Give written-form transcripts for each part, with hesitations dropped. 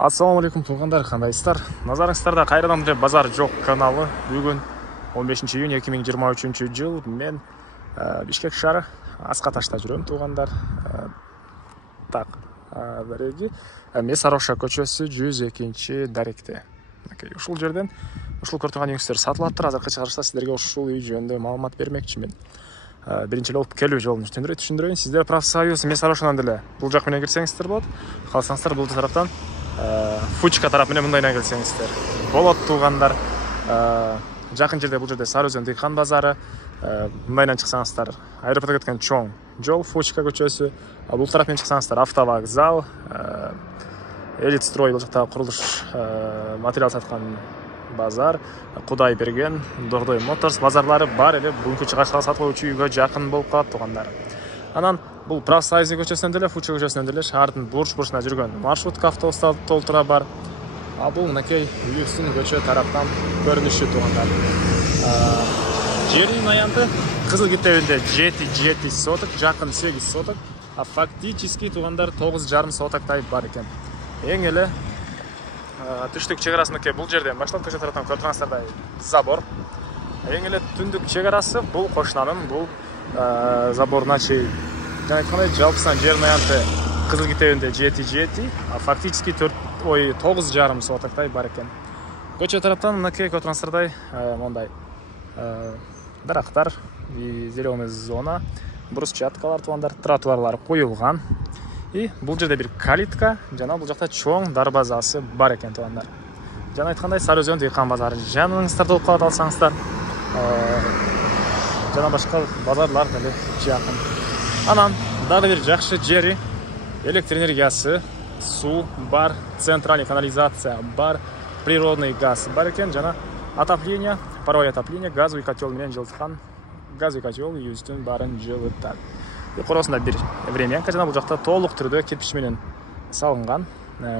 Ассалаумалейкум туғандар, қандайсыздар? Назарыңыздарда қайрадан базар жоқ каналы. Бүгін 15 июнь 2023 жыл. Мен Бишкек шары Асқаташта жүрем туғандар. Так, дәреги. Мен Сароша көчөсү 102-ші даректе. Ушул жерден ушул көртүган үйүңүздөр сатылып атыр. Азыркы чыгарышта силерге ушул үй жөнүндө маалымат бермекчимин. Биринчи болуп келүү жолун түшүндүрөйүн. Сиздер профсоюз мен Сарошанан деле бул жак менен кирсеңиздер болот. Калсаңыздар бул тараптан Фучка тарап менен мындайдан келсеңиздер болот туугандар. Жакын жерде бул жерде Сары Өзөн дыйкан базары. Мындайдан чыксаңыздар аэропортко кеткен чоң жол Фучка көчөсү. Бул тарап менен чыксаңыздар автовокзал, Элит строй, бул жакта курулуш материал саткан базар, Кудай берген, Дордой Моторс базарлары бар эле. Бүгүнкү чыгарышка сатылуучу үйгө жакын болуп калат туугандар. Анан бул Профсоюз көчөсүнөн деле, Фучка көчөсүнөн деле шаардын бурч-бурчуна жүргөн маршрутка автобустар толтура бар. Бул мынакей үйүбүздүн көчө тараптан көрүнүшү туугандар. Жердин аянты Кызыл Китебинде 7 соток, жакын 8 соток, фактически туугандар 9,5 сотоктай бар экен. Эң эле түштүк чек-арасыныкей бул жерден баштап көчө тараптан көрүп тургансыздардай забор. Эң эле түндүк чек-арасы бул кошунанын бул заборуна чейин. Жана айткандай жалпысынан жердин аянты Кызыл Китебинде 7, фактически 9,5 сотоктай бар экен. Көчө тараптан мынакей көрүп тургансыздардай мондай дарактар, зеленый зона, брусчаткалар туугандар, тротуарлар коюлган. И бул жерде бир калитка, жана бул жакта чоң дарбазасы бар экен туугандар. Жана айткандай Сары Өзөн дыйкан базары жаныңыздарда болуп калат алсаңыздар. Жана башка базарлар деле жакын. Анан дагы бир жакшы жери электр энергиясы, суу бар, центральный канализация бар, природный газ бар экен, жана отопление, паровое отопление, газовый котел менен жылыткан. Газовый котел үйүбүздүн баарын жылытат. Коросунда бир временка, жана бул жакта толук түрдө кирпич менен салынган.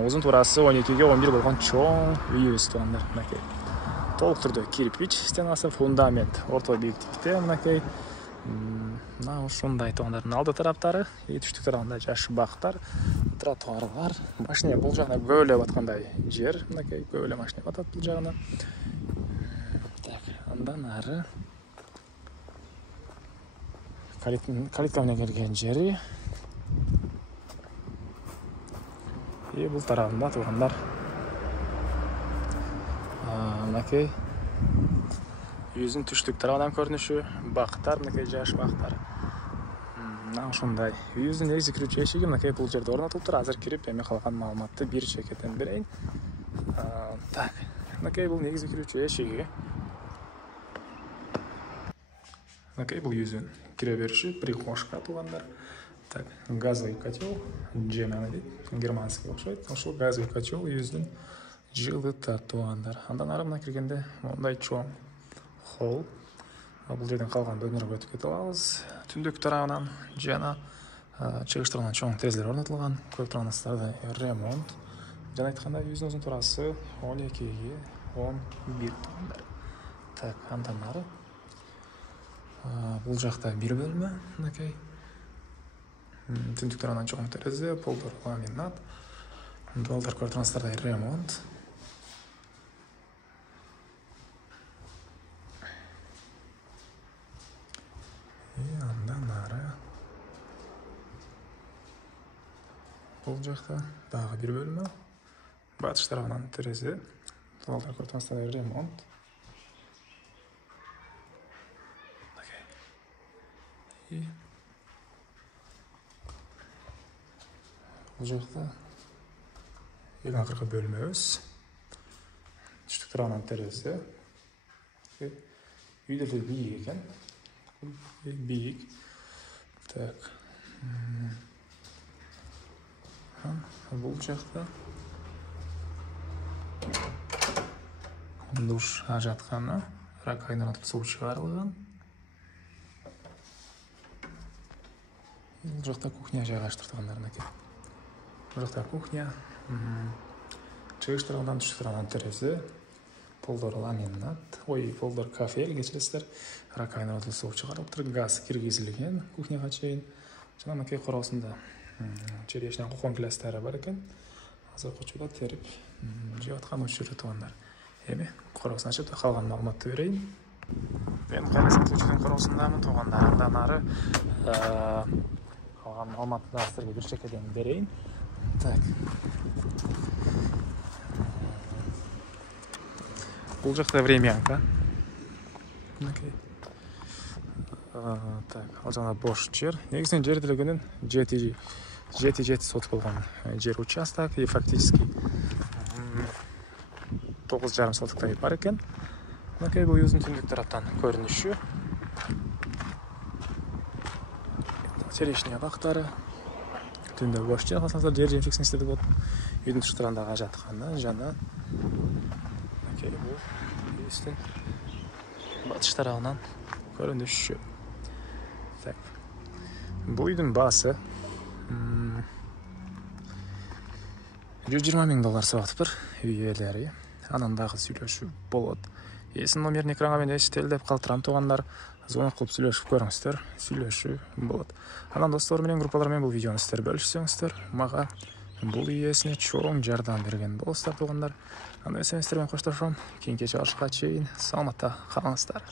Узун туурасы 12-ге 11 болгон чоң үйүбүз туугандар. Мынакей толук түрдө кирпич стенасы, фундамент орто бийиктикте мынакей. Ушундай туугандар. Алды тараптары түштүк тарабында жаш бактар, тротуарлар. Машина бул жагына көбөлөп аткандай жер. Мынакей көбөлө машина атат бул жагына. Так, андан ары калитка менен келген жери. Бул тарабында туугандар. Мынакей үйүздүн түштүк тарабынан көрүнүшү, бактар, мынакей жаш бактар. Ушундай. Үйүздүн негизи кирүүчү эшиги мынакей бул жерде орнотулуптур. Азыр кирип, эми калган маалыматты бир чекеттен берейин. Так, мынакей бул негизи кирүүчү эшиги. Мынакей бул үйүздүн кире бериши, прихожка туугандар. Так, газовый котел, жемана дейт, германский окшойт. Ошол газовый котел үйүздүн жылытат туугандар. Андан ары мына киргенде мондай чоң холл. Бул жерден калган бөлмөлөргө өтүп кете алабыз. Түндүк тарабынан жана чыгыш тарабынан чоң терезелер орнотулган. Көрүп турганыңыздардай ремонт. Жана айткандай үйүздүн узун туурасы 12-ге 11 туугандар. Так, андан ары бул жакта бир бөлмө, мынакей. Түндүк тарабынан чоң терезе, полдор ламинат. Балдар көрүп турганыңыздардай ремонт. Андан ары бул жакта дагы бир бөлмө. Батыш тарабынан терезе. Балдар көрүп турганыңыздардай ремонт. Бул жакта эң акыркы бөлмөбүз. Түштүк тарабынан терезе. Үйдө деле бийик экен. Бийик. Так. Бул жакта душ жатканы, раковинадан суу чыгарылган. Бул жакта кухня жайгаштырып тургандар мынакей. Бул жакта кухня. Чыгыш тарабынан түштүк тарабынан терезе. Полдор ламинат. Полдор кафель кечиресиздер. Раковинадан суу чыгарылыптыр. Газ киргизилген кухняга чейин. Жана мынакей коросунда черешня кокон класстары бар экен. азыр кочула терип жеп аткан учуру туугандар. Эми короосун ачып калган маалыматты берейин. Мен кайра сатуучунун короосундамын туугандар. Андан ары калган маалыматты да силерге бир чекеден берейин. Так. Бул жакта времянка. Так, ал жана бош жер. Негизинен жер делегенин 7 сот болгон жер участок и фактически 9,5 сотоктой бар экен. Мынакей бул юздун түндүк тараптан көрүнүшү. Черешня бактары. Түндө бош жер, калсаңыздар жер жемчексин истетип болот. Үйдүн тышкырындагы жатканы жана мынакей бул үйдүн батыш тарабынан көрүнүшү. Так. Бул үйдүн баасы $120,000 сатыптыр үй ээлери. Анан дагы сүйлөшүү болот. Эсин номерин экранга мен эчтелдеп калтырам туугандар. Звонок кылып сүйлөшүп көрүңүздөр. Сүйлөшүү болот. Анан достор менен, группалар менен бул видеону сиздер бөлүшсөңүздөр, мага бул үй чоң жардам берген болосуздар туугандар. Анда сиздер менен коштошом. Кийинки чыгышка чейин саламатта калыңыздар.